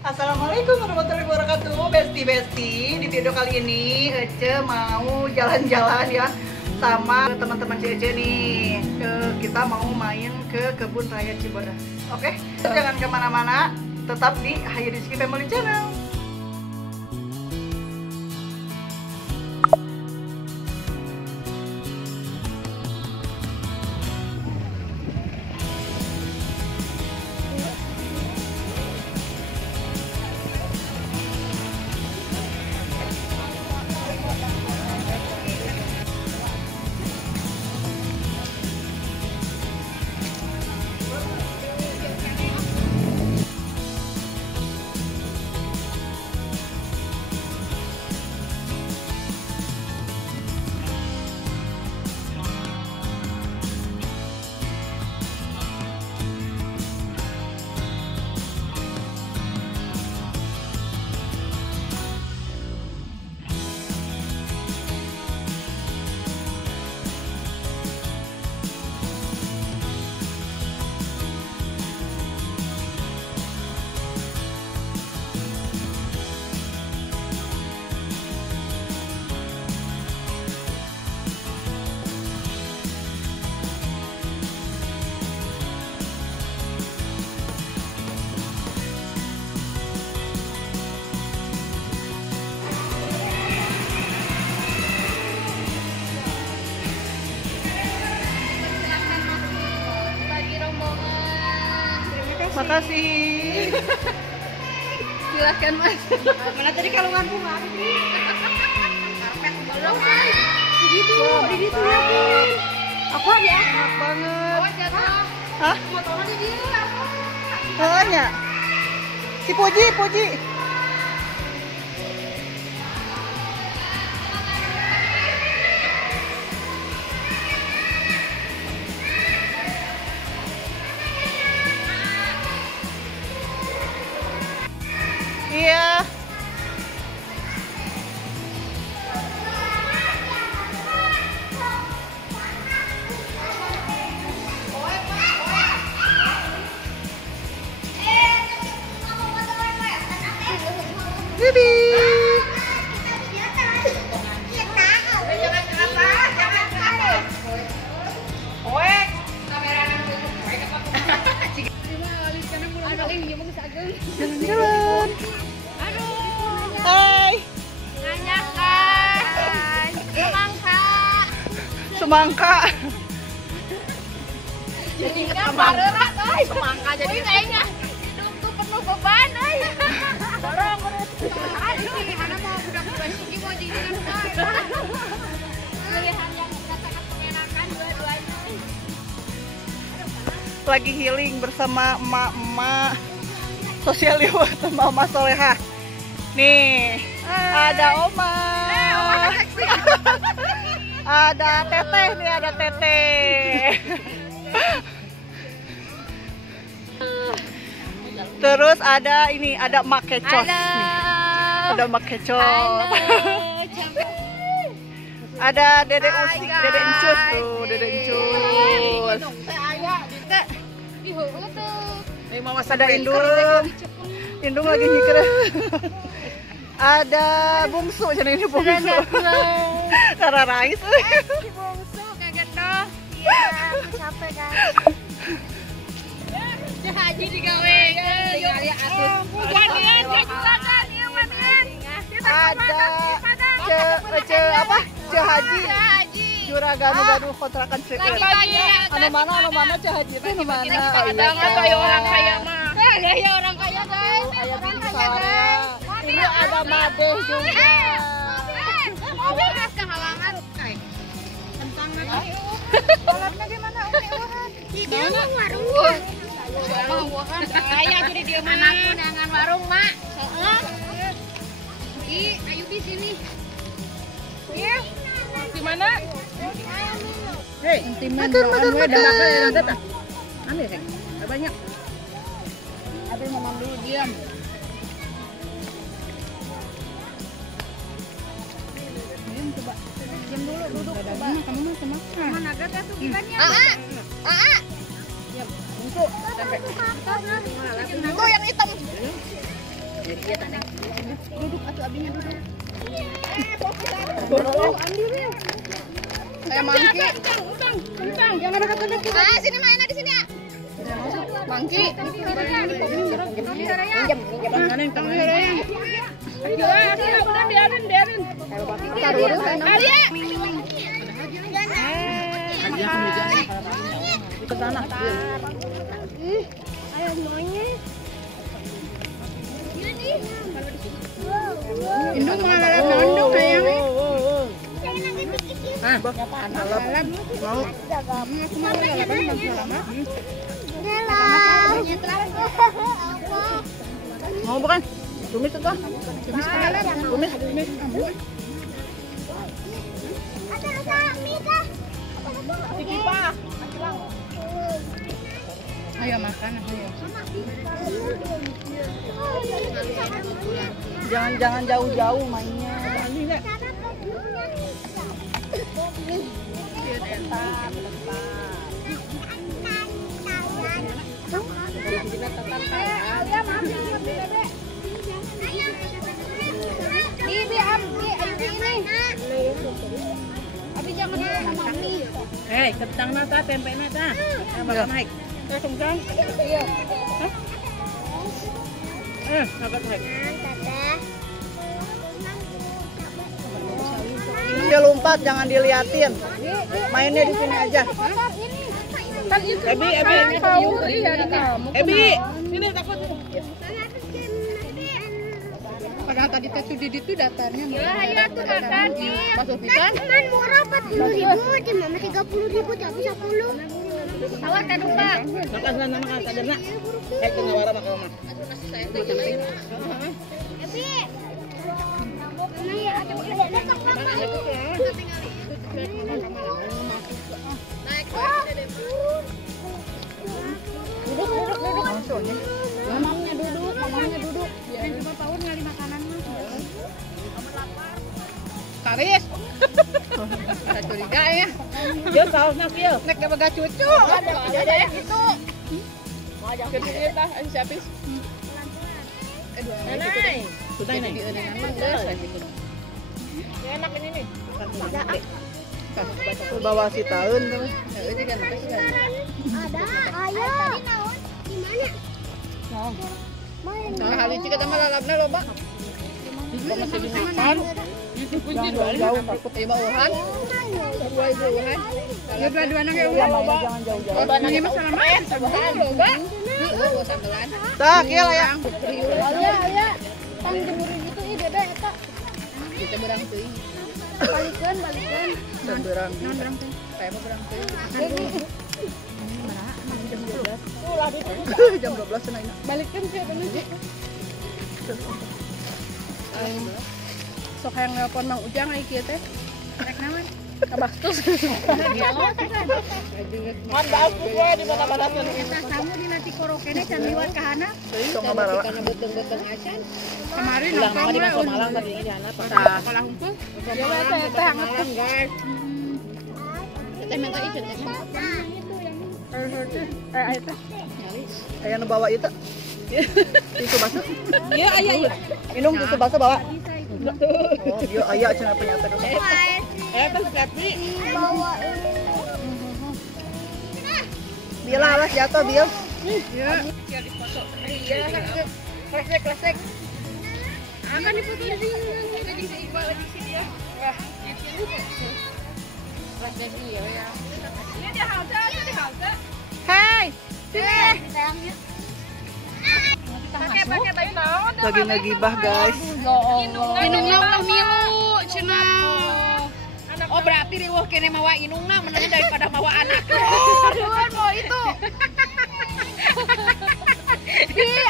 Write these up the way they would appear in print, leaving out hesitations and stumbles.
Assalamualaikum warahmatullahi wabarakatuh, besti. Di video kali ini Ece mau jalan-jalan ya sama teman-teman Ece nih. Kita mau main ke Kebun Raya Cibodas. Oke? Jangan kemana-mana, tetap di Hayu Rizky Family Channel. Makasih. Silahkan mas. Mana tadi kalungan bunga? Karpet belum kan? Di situ liatin. Apa ya? Enak banget. Oh jatuh. Hah? Motornya di dia apa? Tanya. Si Puji. Iya. Bibi. Jalan-jalan. Hai. Semangka. Jadi kemarin semangka jadi kayaknya hidup tuh penuh beban. Dorong. Aduh, gimana mau budak Basuki mau jadi kan? Pilihan yang merasakan mengenakan dua-duanya. Lagi healing bersama emak-emak sosialita sama Oma Soleha. Nih, ada Oma. Ada Teteh nih, ada Teteh. Terus ada ini, ada Mak Kecos nih. Ada Mak Kecos. Ada Dede Usik, Dede Encus tuh, Dede Encus. Ada Indung lagi nyikir. Ada Bungsu, jadi ini Bungsu. Cara Rais. Si bungsu kaget dong. Iya, aku capek guys. Haji digawe. Tinggalnya atuh. Wanian juragan ya wanian. Ada Ce Haji. Juragan gaduh kontrakan seueur. Anu mana Ce Haji teh nu mana? Kadang atau orang kaya mah. Ya orang kaya guys. Aya Binsara. Ini ada Madeh juga. Mobil khas kehalangan. Tentang nanti. Kolamnya gimana? Di dia mah warung. Mau saya jadi dia mana dengan warung mak. Ayo di sini. Iya. Di mana? Hei, intiman doan we dah makan ada tak? Ambil Kang. Banyak. Abi mau dulu diam. Coba. Diam dulu duduk coba. Kamu mah makan. Mana Agatha tuh gimana? Diam. Untuk sampai. Itu yang hitam. Iya tanah. Duduk atuh abinya duduk. Kayak mangki. Utang. Jangan dekat-dekat. Ah, sini mainnya di sini ya. Mangki. Udah biarin. Ke sana. Ayo semuanya. Indung malah nondong kayaknya. Ah, mau bukan? Tumis itu. Tumis. Ayo makan, ayo. Jangan jauh-jauh mainnya. Ketang nata, tempe nata. Makan naik. Tunggang. Iya. Hah? Agak naik. Dia lompat, jangan diliatin. Mainnya di sini aja. Ebi, ini takut. Padahal tadi tuh di itu daftarnya. Ya tuh makan. Masuk pisan. Cuman murah 40.000, di mama 30.000 tapi 10. Tawar kan Pak. Makan sana makan kaderna. Tengah wara makan mah. Ebi. Nah ya ada dekat Bapak. Naik Duduk. Mamanya duduk. Biarin cuma tahun ngali makanan mah. Karis. Ada curiga ya. Dia sausnya kieu. Nek da baga cucu. Ada gitu. Jadi kita siapis. Nenai. Sudah ini. Enak ini nih. Bawa si tahun tuh. Ini kan Ada. Ayo. Tadi naon? Di mana? Nah, hal ini kita malalabna loba. Masih dimakan. Itu kunci jauh takut ieu bauhan. Bauhan. Ya dua-dua nang ya loba. Jangan jauh-jauh. Nang ieu mah salaman. Sabahan loba. Heeh, sambelan. Tah, kieu lah ya. Aya. Tang jemur gitu ieu beda eta. Kita berang teuing. Balikeun. Berang. Naon berang teh? Saya mah berang teuing. Jam 12 cenah ini. Balikeun sih menuju. Sok hayang nelpon Mang Ujang ai kieu teh. Rek naon? Kabastus. Man baas we di mana-mana teh. Eta samu dina ti korokene can liwat ka hana. Sok ngabarala. Betung-betung acan. Kemarin nongkrong di Masuk Malang tadi ini anak sekolah hukum. Ya eta hangat guys. Teh minta ijen teh. Eta. Aya nu bawa ieu teh. Tisu basah. Iya aya. Minum tisu basah bawa. Oh, iya aya cenah penyata. Eta tapi Bawa Bila alas jatuh Bil. Iya. Klasik. akan dipoto di sini. Jadi seimbang lagi sini ya. Wah, flashback iya ya. Ini di halte. Hai. Sini. Pakai baju naon? Lagi ngegibah guys. Inungna ulah milu cenah. Oh berarti riweuh kene mawa inungna menanya daripada mawa anak. Aduh mau itu.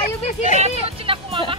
Ayo be sini. Cenah kumaha.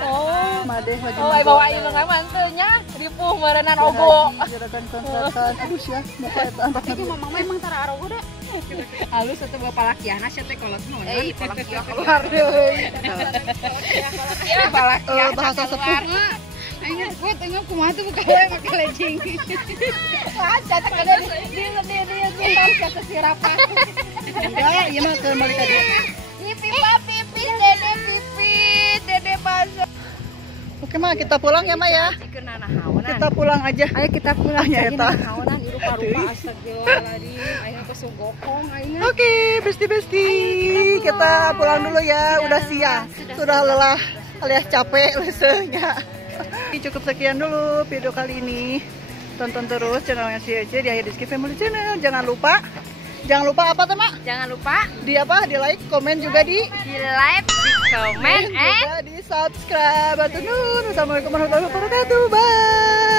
Oh, made Oh, bawa inung mah teu nya ripuh meureunnan ogo. Gerakan kontrakan. Aduh sia, moka eta antak. Iki mamang mah emang tara arogo da. Halus atuh bapak lakiana sia teh kolot naon. Palakia keluar deui. Palakia bahasa sepuh. Aing kuat enggak kumaha tuh buka we make legging. Wah, catak ada dia kata sirapa. Enggak, ieu mah kembali ka dia. Pipis, dede pipis. mah kita pulang ya Maya. Kita pulang aja. Ayo kita pulang ya eta. Oke, besti. Kita pulang dulu ya. Udah siang. Sudah lelah alias capek lesenya. Cukup sekian dulu video kali ini. Tonton terus channelnya si Ece di Rizky Family Channel. Jangan lupa apa teman? Jangan lupa di like, komen juga di like, di komen, juga di subscribe. Assalamualaikum warahmatullahi wabarakatuh. Bye.